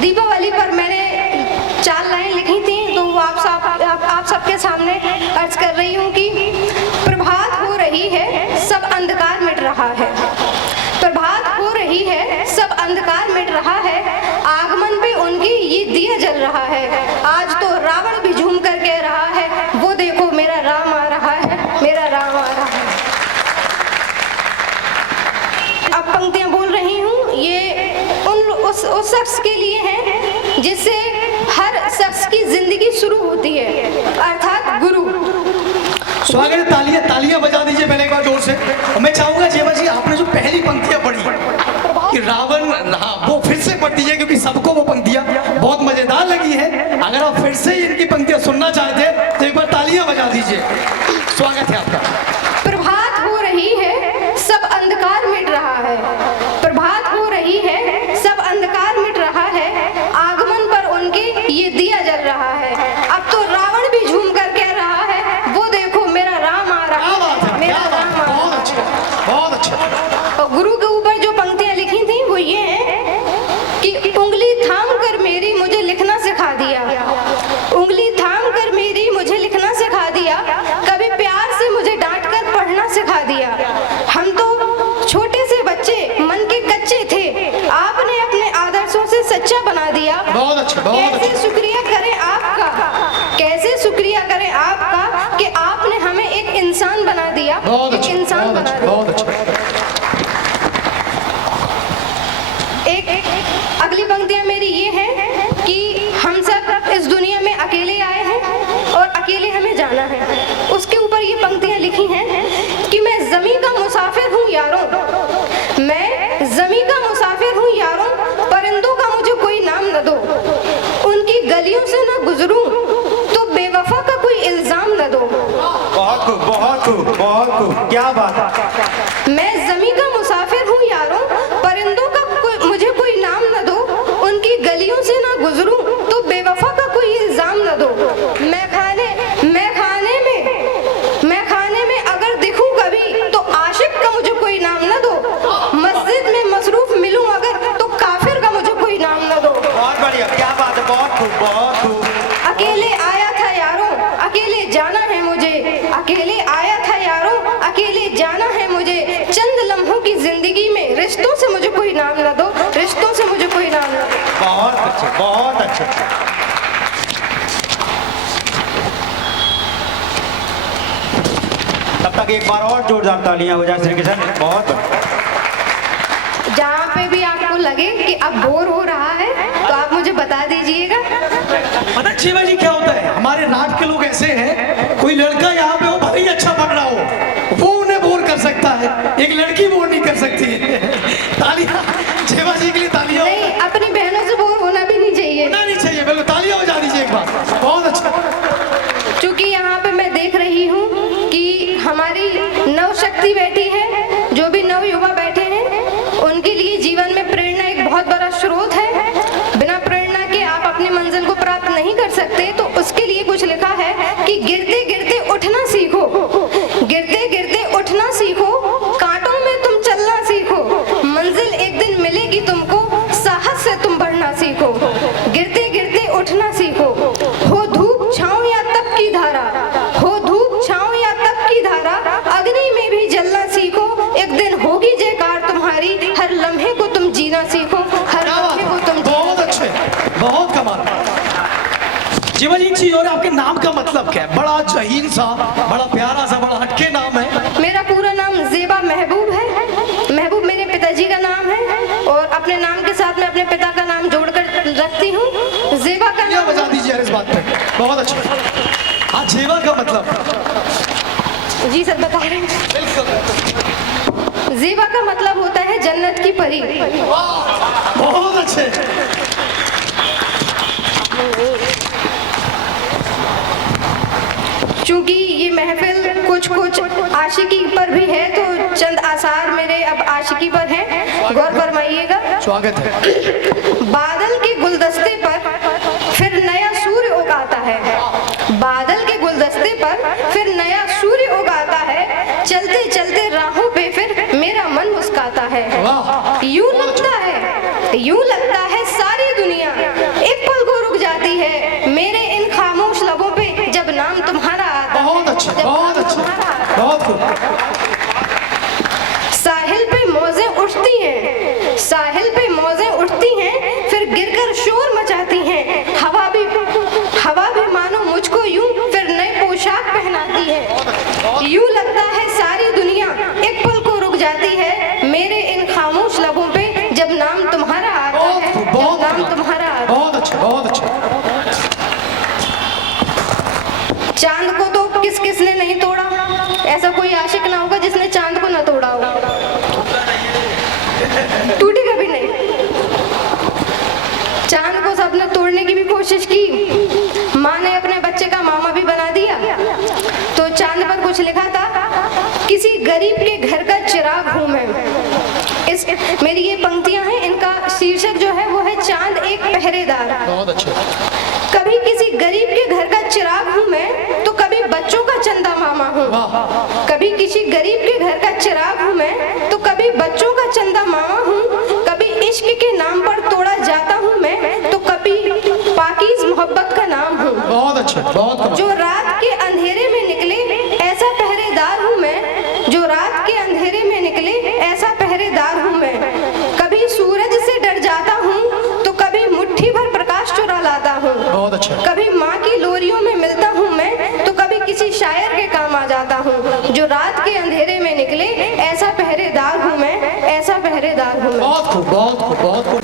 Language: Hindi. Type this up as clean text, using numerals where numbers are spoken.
दीपावली पर मैंने 4 लाइन लिखी थी, तो वो आप सबके सामने अर्ज कर रही हूँ कि प्रभात हो रही है, सब अंधकार मिट रहा है। प्रभात हो रही है, सब अंधकार मिट रहा है, आगमन पे उनकी ये दिया जल रहा है। आज तो रावण भी झूम कर कह रहा है, वो देखो मेरा राम आ रहा है, मेरा राम आ रहा है। अब पंक्तियां बोल रही हूँ, ये उस शख्स के लिए है जिससे हर शख्स की जिंदगी शुरू होती है, अर्थात गुरु। स्वागत है, तालियां बजा दीजिए पहले एक बार जोर से। और मैं चाहूंगा जेबा जी, आपने जो पहली पंक्तियां पढ़ी कि रावण, हाँ वो फिर से पढ़ दीजिए, क्योंकि सबको वो पंक्तियां बहुत मजेदार लगी है। अगर आप फिर से इनकी पंक्तियां सुनना चाहते हैं तो एक बार तालियां बजा दीजिए। स्वागत है आपका। प्रभात हो रही है, सब अंधकार मिट रहा है। प्रभात हो रही है, सब अंधकार मिट रहा है, आगमन पर उनके ये दिया जल रहा है। अब तो रावण भी झूम कर कह रहा है, वो देखो मेरा राम आ रहा है, मेरा राम आ रहा है। बहुत अच्छा। और गुरु के ऊपर जो पंक्तियां लिखी थी वो ये है कि उंगली थाम कर मेरी मुझे लिखना सिखा दिया, उंगली थाम कर मेरी मुझे लिखना सिखा दिया, कभी प्यार से मुझे डांट कर पढ़ना सिखा दिया। हम तो छोटे से बच्चे मन के कच्चे थे, आपने अपने आदर्शों से सच्चा बना दिया। बहुत अच्छा, बहुत कैसे शुक्रिया करें आपका, कैसे शुक्रिया करें आपका कि आपने हमें एक इंसान बना दिया, एक इंसान बना दिया। बहुत अच्छा। एक अगली पंक्तियां मेरी ये हैं कि हम सब इस दुनिया में अकेले आए हैं और अकेले हमें जाना है। उसके ऊपर ये पंक्तियां लिखी हैं कि मैं ज़मीं का मुसाफिर हूँ यारों, मैं ज़मीं का मुसाफिर हूँ यारों, परिंदों का मुझे कोई नाम न दो, उनकी गलियों से न गुजरूं तो बेवफा का कोई इल्जाम न दो। बहुत खूब, बहुत खूब, बहुत खूब, क्या बात है। मैं ज़मीं का मुसाफिर हूँ यारों, परिंदों का मुझे कोई नाम न दो, उनकी गलियों से ना गुजरूं तो बेवफा का कोई इल्जाम न दो। मैं खाने में अगर दिखूं कभी तो आशिक का मुझे कोई नाम न दो, मस्जिद में मसरूफ मिलूं अगर तो काफिर का मुझे कोई नाम न दो। बहुत बढ़िया, क्या बात है, बहुत खूब, बहुत खूब। अकेले आया था यारों, अकेले जाना है मुझे, अकेले आया था यारों, अकेले जाना है मुझे, चंद लम्हों की जिंदगी में रिश्तों से मुझे कोई नाम न दो, रिश्तों से मुझे कोई नाम न दो। बहुत अच्छे, बहुत अच्छे। तब तक एक बार और जोरदार तालियां हो जाए श्री किशन। बहुत जहाँ पे भी आपको लगे कि अब बोर हो रहा है तो आप मुझे बता दीजिएगा। पता जेबा जी क्या होता है, हमारे राज के लोग ऐसे हैं, कोई लड़का यहाँ पे हो भले ही अच्छा पढ़ रहा हो, वो उन्हें बोर कर सकता है, एक लड़की बोर नहीं कर सकती है। तालियां जेबा जी के लिए, तालियां। नहीं, अपनी बहनों से बोर होना भी नहीं चाहिए, होना नहीं चाहिए, बिल्कुल। तालियां बजा दीजिए एक बार। बहुत अच्छा। क्योंकि यहाँ पे मैं देख रही हूँ कि हमारी नव शक्ति बैठी है, जो भी नव युवा बैठे हैं उनके लिए जीवन में प्रेरणा एक बहुत बड़ा स्रोत है। बिना प्रेरणा के आप अपनी मंजिल को प्राप्त नहीं कर सकते। तो उसके लिए कुछ लिखा है कि गिरते गिरते उठना सीखो, गिरते गिरते उठना सीखो, कांटों में तुम चलना सीखो, मंजिल एक दिन मिलेगी तुमको, साहस से तुम बढ़ना सीखो। गिरते गिरते उठना सीखो, हो धूप छाँव या तप की धारा, हो धूप छाँव या तप की धारा, अग्नि में भी जलना सीखो, एक दिन होगी जयकार तुम्हारी, हर लम्हे को तुम जीना सीखो, हर लम्हे को तुम। बहुत अच्छे, बहुत कमाल। जेबा जी एक चीज और, आपके नाम का मतलब क्या है? बड़ा जहीन सा, बड़ा प्यारा सा, बड़ा हटके नाम है। मेरा पूरा नाम ज़ेबा महबूब है। महबूब मेरे पिताजी का नाम है और अपने नाम के साथ में अपने पिता का नाम जोड़कर रखती हूँ। ज़ेबा का नाम बजा दीजिए इस बात पे। बहुत अच्छा। हाँ, जेबा का मतलब? जी सर बता रहे हैं। ज़ेबा का मतलब होता है जन्नत की परी। बहुत अच्छे। चूंकि ये महफिल कुछ आशिकी पर भी है तो चंद आसार मेरे अब आशिकी पर हैं, गौर फरमाइएगा। स्वागत है। बादल के गुलदस्ते पर फिर नया सूर्य उगाता है, बादल के गुलदस्ते पर फिर नया सूर्य उगाता है, चलते चलते राहों पे फिर मेरा मन मुस्काता है। यूं लगता है यूं लगता है सारी दुनिया एक पल को रुक जाती है मेरे इन खामोश लबों पे जब नाम तुम्हारा आता है। बहुत अच्छे, जब बहुत नाम अच्छे, तुम्हारा आता है। बहुत खूब। साहिल पे मौजें उठती हैं, साहिल पे मौजें उठती हैं, फिर गिरकर शोर मचाती हैं। हवा भी मानो मुझको यूं फिर नए पोशाक पहनाती है। यूं लगता है सारी दुनिया एक पल को रुक जाती है मेरे इन खामोश लबों पे जब नाम तुम्हारा आता बहुत है। खूब, जब बहुत नाम खूब। तुम्हारा आता है। बहुत अच्छे, बहुत अच्छे। चांद को तो किस किसने नहीं तोड़ा, ऐसा कोई आशिक ना होगा जिसने चांद को ना तोड़ा हो। टूटी कभी नहीं। चांद को सबने तोड़ने की भी कोशिश की, माँ ने अपने बच्चे का मामा भी बना दिया। तो चांद पर कुछ लिखा था, किसी गरीब के घर का चिराग हूं मैं। इस मेरी ये पंक्तियां हैं, इनका शीर्षक जो है वो है चांद एक पहरेदार। बहुत अच्छे। कभी किसी गरीब के घर का चिराग हूँ मैं, तो कभी बच्चों का चंदा मामा हूँ। कभी किसी गरीब के घर का चिराग हूँ मैं, तो कभी बच्चों का चंदा मामा हूँ। कभी इश्क के नाम पर तोड़ा जाता हूँ मैं, तो कभी पाकीज़ मोहब्बत का नाम हूँ। बहुत अच्छे, बहुत खूब। जो रात के अंधेरे में निकले ऐसा पहरेदार हूँ मैं, जो रात के अंधेरे में निकले ऐसा पहरेदार हूँ मैं। कभी सूरज से डर जाता हूँ, तो कभी मुट्ठी भर प्रकाश चुरा लाता हूँ। बहुत अच्छा। कभी माँ की लोरियों में मिलता हूँ मैं, तो कभी किसी शायर के काम आ जाता हूँ। जो रात के अंधेरे में निकले ऐसा पहरेदार हूँ मैं, ऐसा पहरेदार हूँ मैं। बहुत खूब, बहुत खूब, बहुत खूब।